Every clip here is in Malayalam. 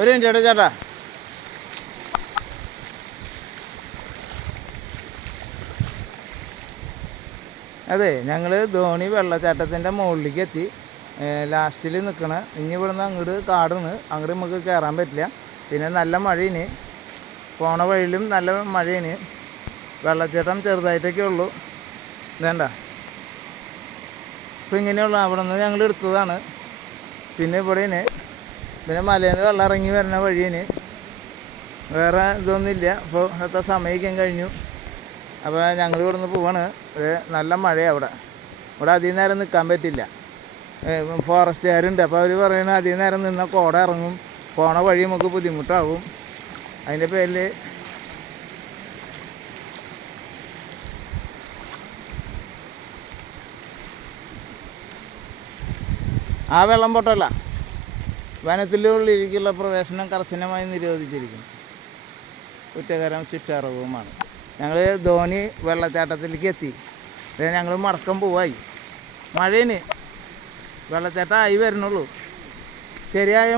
ഒരു മിനിറ്റ് ചേട്ടാ. അതെ, ഞങ്ങൾ ധോണി വെള്ളച്ചാട്ടത്തിൻ്റെ മുകളിലേക്ക് എത്തി. ലാസ്റ്റിൽ നിൽക്കണ. ഇനി ഇവിടുന്ന് അങ്ങോട്ട് കാടാണ്, അങ്ങോട്ട് നമുക്ക് കയറാൻ പറ്റില്ല. പിന്നെ നല്ല മഴയിന്, പോണ വഴിയിലും നല്ല മഴയിന്. വെള്ളച്ചാട്ടം ചെറുതായിട്ടൊക്കെ ഉള്ളൂ. വേണ്ട, ഇപ്പം ഇങ്ങനെയുള്ള അവിടെ നിന്ന് ഞങ്ങൾ എടുത്തതാണ്. പിന്നെ ഇവിടെയാണ്, പിന്നെ മലയിൽ നിന്ന് വെള്ളം ഇറങ്ങി വരുന്ന വഴിയിന്. വേറെ ഇതൊന്നുമില്ല. അപ്പോൾ ഇന്നത്തെ സമയം കഴിഞ്ഞു. അപ്പോൾ ഞങ്ങൾ ഇവിടെ നിന്ന് പോവാണ്. നല്ല മഴയാണ് അവിടെ. ഇവിടെ അധികം നേരം നിൽക്കാൻ പറ്റില്ല. ഫോറസ്റ്റുകാരുണ്ട്. അപ്പോൾ അവർ പറയുന്നത് അധികം നേരം നിന്നാൽ കോട ഇറങ്ങും, പോണ വഴി നമുക്ക് ബുദ്ധിമുട്ടാവും. അതിൻ്റെ പേരിൽ ആ വെള്ളം പൊട്ടല്ല. വനത്തിനുള്ളിലേക്കുള്ള പ്രവേശനം കർശനമായി നിരോധിച്ചിരിക്കുന്നു. കുറ്റകരം ശിക്ഷാർഹവുമാണ്. ഞങ്ങൾ ധോണി വെള്ളച്ചാട്ടത്തിലേക്ക് എത്തി. ഞങ്ങൾ മടക്കം പോവായി. മഴയിന് വെള്ളച്ചാട്ടം ആയി വരണുള്ളൂ. ശരിയായ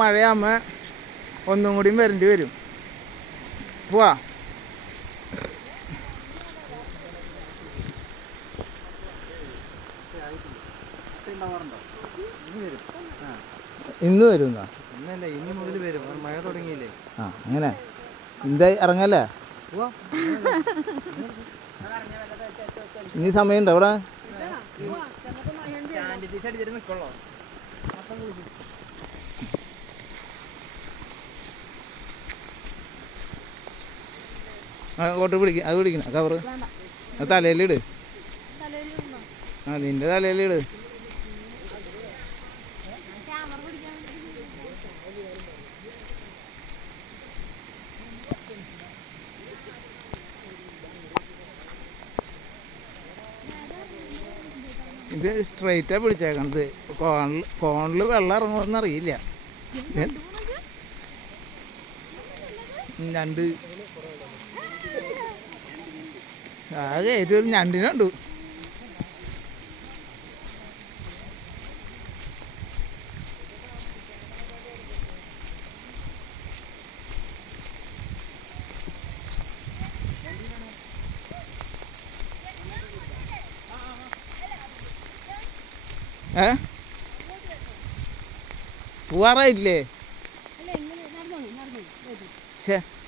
മഴയാകുമ്പോൾ ഒന്നും കൂടിയും വരേണ്ടി വരും. പോവാ. ഇന്ന് വരും. ഇനി മുതൽ വരും. മഴ തുടങ്ങിയില്ലേ? ആ, അങ്ങനെ എന്തായി ഇറങ്ങല്ലേ? ഇനി സമയമുണ്ടോ അവിടെ? അങ്ങോട്ട് പിടിക്കും. അത് പിടിക്കണം കവറ്. തലയിലിട്. ആ, നിന്റെ തലയിലിട്. ഇത് സ്ട്രെയിറ്റാണ് പിടിച്ചേക്കണത്. ഫോണിൽ വെള്ളം ഇറങ്ങുമെന്ന് അറിയില്ല. ഞണ്ട് ആകെ ഏറ്റവും ഞണ്ടിനുണ്ട്. പോവാറായിട്ടില്ലേ?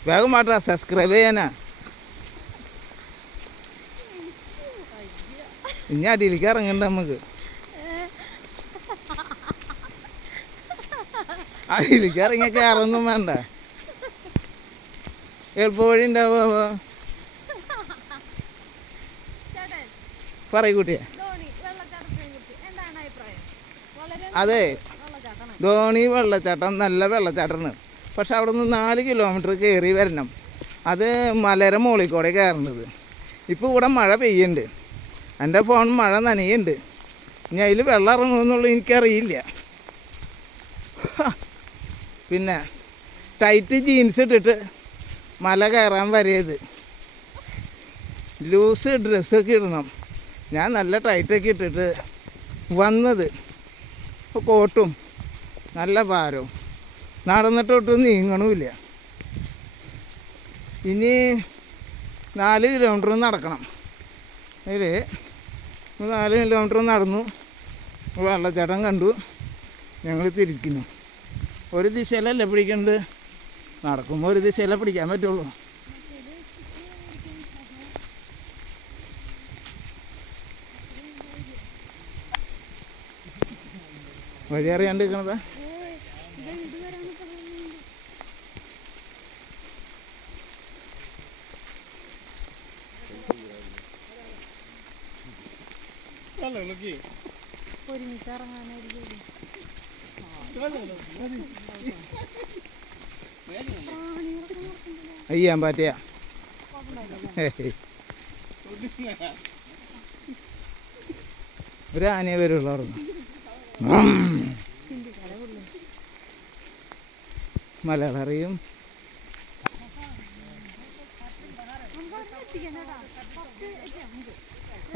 വേഗം മാറ്റാ, സബ്സ്ക്രൈബ് ചെയ്യാനാ. ഇനി അടിയിലേക്ക് ഇറങ്ങണ്ട. നമുക്ക് അടിയിലേക്ക് ഇറങ്ങിയ കയറൊന്നും വേണ്ട. എളുപ്പ വഴി ഉണ്ടാവുക. പറയൂ കുട്ടിയെ. അതെ, ധോണി വെള്ളച്ചാട്ടം നല്ല വെള്ളച്ചാട്ടമാണ്. പക്ഷെ അവിടെ നിന്ന് 4 കിലോമീറ്റർ കയറി വരണം. അത് മലയുടെ മുകളിൽ കൂടെ കയറുന്നത്. ഇപ്പോൾ ഇവിടെ മഴ പെയ്യുന്നുണ്ട്. എൻ്റെ ഫോൺ മഴ നനയുന്നുണ്ട്. ഇനി അതിൽ വെള്ളം ഇറങ്ങുമെന്നുള്ളത് എനിക്കറിയില്ല. പിന്നെ ടൈറ്റ് ജീൻസ് ഇട്ടിട്ട് മല കയറാൻ വരരുത്. ലൂസ് ഡ്രസ്സൊക്കെ ഇടണം. ഞാൻ നല്ല ടൈറ്റൊക്കെ ഇട്ടിട്ട് വന്നത്. കോട്ടും നല്ല ഭാരവും നടന്നിട്ടൊട്ടും നീങ്ങണമില്ല. ഇനി 4 കിലോമീറ്റർ നടക്കണം. അതിൽ 4 കിലോമീറ്റർ നടന്നു. വെള്ളച്ചാട്ടം കണ്ടു. ഞങ്ങൾ തിരിക്കുന്നു. ഒരു ദിശയിലല്ലേ പിടിക്കുന്നത്. നടക്കുമ്പോൾ ഒരു ദിശയിലേ പിടിക്കാൻ പറ്റുള്ളൂ. വഴി അറിയാണ്ടിരിക്കണതാ. അയ്യാൻ പറ്റിയ ഒരു ആനയെ വരുള്ളൂ. അവിടെ മലയാളം അറിയും.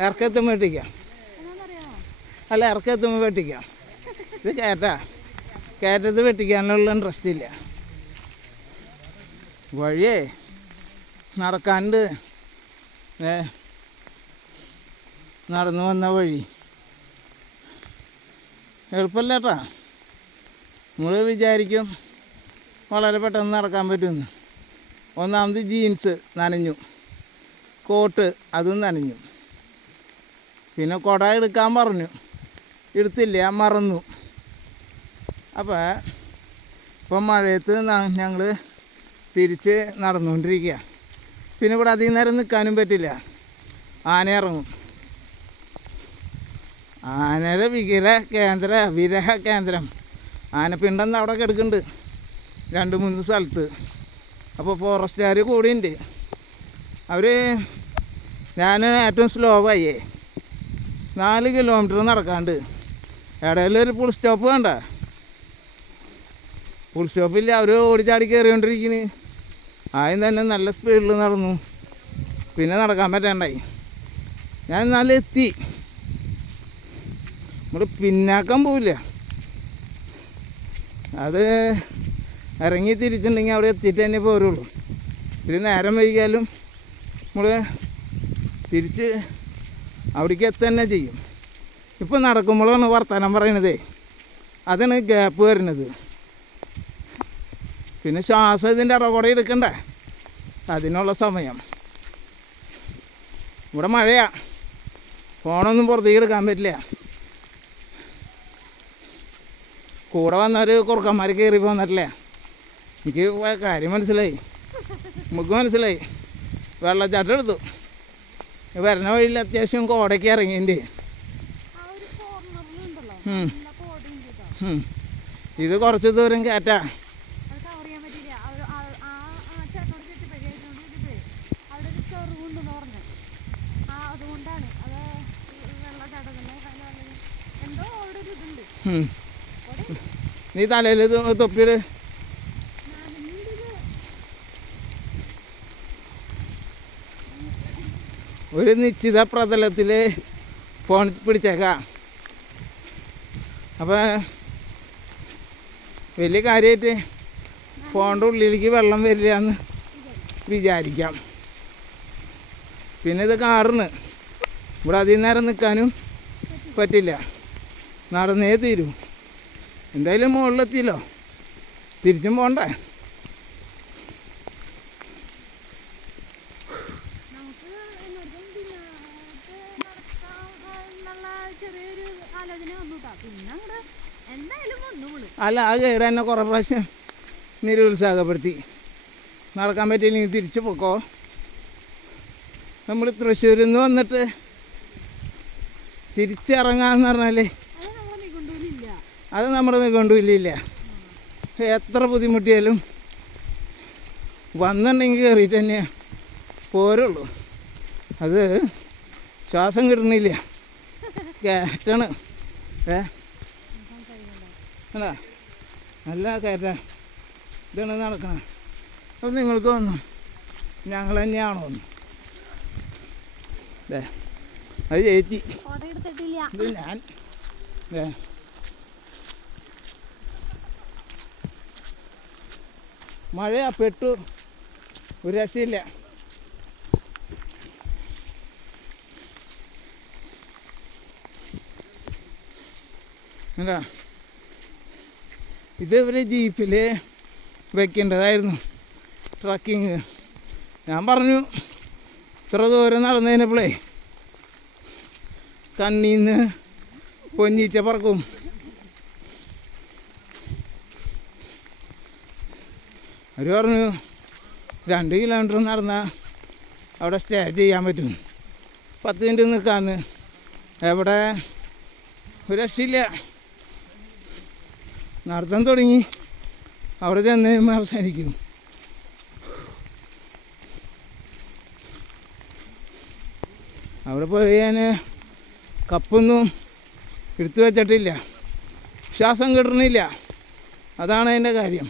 ഇറക്കത്തുമ്പോൾ വെട്ടിക്കാം. അല്ല, ഇറക്കത്തുമ്പോൾ വെട്ടിക്കാം. ഇത് കയറ്റത്ത് വെട്ടിക്കാനുള്ള ഇൻട്രസ്റ്റ് ഇല്ല. വഴിയേ നടക്കാണ്ട് നടന്നു വന്ന വഴി എളുപ്പമല്ല കേട്ടാ. നമ്മൾ വിചാരിക്കും വളരെ പെട്ടെന്ന് നടക്കാൻ പറ്റുമെന്ന്. ഒന്നാമത് ജീൻസ് നനഞ്ഞു, കോട്ട് അതും നനഞ്ഞു. പിന്നെ കുട എടുക്കാൻ പറഞ്ഞു, എടുത്തില്ല, മറന്നു. അപ്പോൾ ഇപ്പം മഴയത്ത് ഞങ്ങൾ തിരിച്ച് നടന്നുകൊണ്ടിരിക്കുക. പിന്നെ ഇവിടെ അധികം നേരം നിൽക്കാനും പറ്റില്ല, ആന ഇറങ്ങും. ആനയുടെ വിരഹ കേന്ദ്രം ആനപ്പിണ്ടം അവിടെ കിടക്കുന്നുണ്ട് 2-3 സ്ഥലത്ത്. അപ്പോൾ ഫോറസ്റ്റുകാർ കൂടിയുണ്ട്. ഞാൻ ഏറ്റവും സ്ലോ ആയേ 4 കിലോമീറ്റർ നടക്കാണ്ട് ഇടയിലൊരു ഫുൾ സ്റ്റോപ്പ് വേണ്ട. ഫുൾ സ്റ്റോപ്പില്ല, അവർ ഓടിച്ചാടി കയറിക്കൊണ്ടിരിക്കുന്നു. ആദ്യം തന്നെ നല്ല സ്പീഡിൽ നടന്നു, പിന്നെ നടക്കാൻ പറ്റണ്ടായി. ഞാൻ എന്നാലും എത്തി. നമ്മൾ പിന്നാക്കം പോവില്ല. അത് ഇറങ്ങി തിരിച്ചിട്ടുണ്ടെങ്കിൽ അവിടെ എത്തിയിട്ട് തന്നെ പോരുള്ളൂ. പിന്നെ നേരം വൈകിയാലും നമ്മൾ തിരിച്ച് അവിടേക്ക് എത്തന്നെ ചെയ്യും. ഇപ്പോൾ നടക്കുമ്പോഴാണ് വർത്തമാനം പറയണത്, അതാണ് ഗ്യാപ്പ് വരുന്നത്. പിന്നെ ശ്വാസം ഇതിൻ്റെ ഇടകൂടെ എടുക്കണ്ടേ, അതിനുള്ള സമയം. ഇവിടെ മഴയാ, ഫോണൊന്നും പുറത്തേക്ക് എടുക്കാൻ പറ്റില്ല. കൂടെ വന്നവർ കുറുക്കന്മാർ കയറി പോന്നിട്ടില്ല. എനിക്ക് കാര്യം മനസ്സിലായി, നമുക്ക് മനസ്സിലായി. വെള്ളച്ചാട്ടം എടുത്തു. വരുന്ന വഴിയിൽ അത്യാവശ്യം കോടയ്ക്ക് ഇറങ്ങിൻ്റെ. ഇത് കുറച്ച് ദൂരം കയറ്റാ. നീ തലയിൽ തൊപ്പിയിട്. ഒരു നിശ്ചിത പ്രതലത്തിൽ ഫോൺ പിടിച്ചേക്കാം. അപ്പോൾ വലിയ കാര്യമായിട്ട് ഫോണിൻ്റെ ഉള്ളിലേക്ക് വെള്ളം വരില്ല എന്ന് വിചാരിക്കാം. പിന്നെ ഇത് കാറിന് ഇവിടെ അധികം നേരം നിൽക്കാനും പറ്റില്ല, നടന്നേ തീരൂ. എന്തായാലും മുകളിലെത്തിയല്ലോ, തിരിച്ചും പോണ്ടേ. അല്ല, ആ ഗൈഡ് തന്നെ കുറേ പ്രാവശ്യം നിരുത്സാഹപ്പെടുത്തി. നടക്കാൻ പറ്റിയില്ലെങ്കിൽ തിരിച്ചു പോക്കോ. നമ്മൾ തൃശ്ശൂരിൽ നിന്ന് വന്നിട്ട് തിരിച്ചിറങ്ങാന്ന് പറഞ്ഞാൽ അത് നമ്മുടെ നിഘണ്ടുവില്ല. എത്ര ബുദ്ധിമുട്ടിയാലും വന്നിട്ടുണ്ടെങ്കിൽ കയറിയിട്ട് തന്നെ പോരുള്ളൂ. അത് ശ്വാസം കിട്ടണില്ല, കയറ്റാണ്. അല്ല നല്ല കയറ്റാ. ഇതാണ് നടക്കണം. അപ്പോൾ നിങ്ങൾക്ക് തോന്നും ഞങ്ങൾ തന്നെയാണോ ഒന്ന്. അത് ചേച്ചി, ഇത് ഞാൻ. മഴയാ, പെട്ടു, ഒരു രക്ഷയില്ല. എന്താ ഇത് ഇവർ ജീപ്പിൽ വെക്കേണ്ടതായിരുന്നു, ട്രക്കിങ്. ഞാൻ പറഞ്ഞു ഇത്ര ദൂരം നടന്നു കഴിഞ്ഞപ്പോഴേ കണ്ണീന്ന് പൊന്നീച്ച പറക്കും. അവർ പറഞ്ഞു 2 കിലോമീറ്റർ നടന്നാൽ അവിടെ സ്റ്റേ ചെയ്യാൻ പറ്റും, 10 മിനിറ്റ് നിൽക്കാമെന്ന്. എവിടെ, ഒരു രക്ഷയില്ല. നടത്താൻ തുടങ്ങി, അവിടെ ചെന്ന് അവസാനിക്കും. അവിടെ പോയി ഞാൻ കപ്പൊന്നും എടുത്തു വച്ചിട്ടില്ല, ശ്വാസം കിട്ടണില്ല. അതാണ് അതിൻ്റെ കാര്യം.